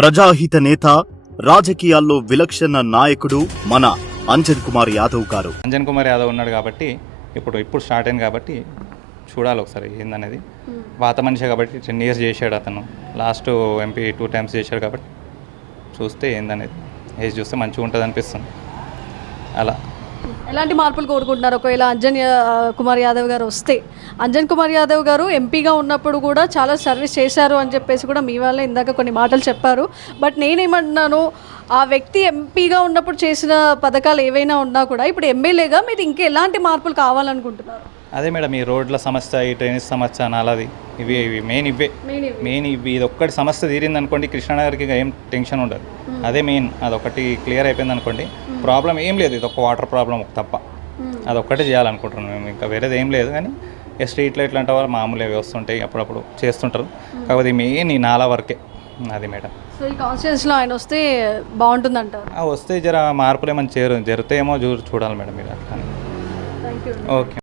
ప్రజాహిత నేత, రాజకీయాల్లో విలక్షణ నాయకుడు మన అంజన్ కుమార్ యాదవ్ గారు. అంజన్ కుమార్ యాదవ్ ఉన్నాడు కాబట్టి ఇప్పుడు స్టార్ట్ అయింది కాబట్టి చూడాలి ఒకసారి ఏందనేది. పాత మనిషి కాబట్టి 10 years చేశాడు అతను. లాస్ట్ ఎంపీ 2 times చేశాడు కాబట్టి చూస్తే ఏందనేది ఏజ్ చూస్తే మంచిగా ఉంటుంది అనిపిస్తుంది. అలా ఎలాంటి మార్పులు కోరుకుంటున్నారు? ఒకవేళ అంజన్ కుమార్ యాదవ్ గారు వస్తే, అంజన్ కుమార్ యాదవ్ గారు ఎంపీగా ఉన్నప్పుడు కూడా చాలా సర్వీస్ చేశారు అని చెప్పేసి కూడా మీ వాళ్ళే ఇందాక కొన్ని మాటలు చెప్పారు. బట్ నేనేమంటున్నాను, ఆ వ్యక్తి ఎంపీగా ఉన్నప్పుడు చేసిన పథకాలు ఏవైనా ఉన్నా కూడా ఇప్పుడు ఎమ్మెల్యేగా మీరు ఇంకా ఎలాంటి మార్పులు కావాలనుకుంటున్నారు? అదే మేడం, ఈ రోడ్ల సమస్య, ఈ డ్రైనేజ్ సమస్య, నాలాది, ఇవి మెయిన్ ఇవి. ఇది ఒక్కటి సమస్య తీరింది అనుకోండి, కృష్ణానగర్కి ఏం టెన్షన్ ఉండదు. అదే మెయిన్, అదొకటి క్లియర్ అయిపోయింది అనుకోండి, ప్రాబ్లం ఏం లేదు. ఇది ఒక వాటర్ ప్రాబ్లం తప్ప అదొక్కటే చేయాలనుకుంటున్నాం మేము. ఇంకా వేరేది ఏం లేదు. కానీ స్ట్రీట్ లైట్లు అంటే వాళ్ళు మామూలు అవి వస్తుంటాయి, అప్పుడప్పుడు చేస్తుంటారు. కాకపోతే మెయిన్ ఈ నాలా వరకే అది మేడం. సో ఈ కాన్స్టిట్యూన్సీలో ఆయన వస్తే బాగుంటుంది అంటారు? వస్తే జర మార్పులు ఏమైనా జరుగుతాయేమో చూడాలి మేడం మీరు అట్లా. Thank you. ఓకే.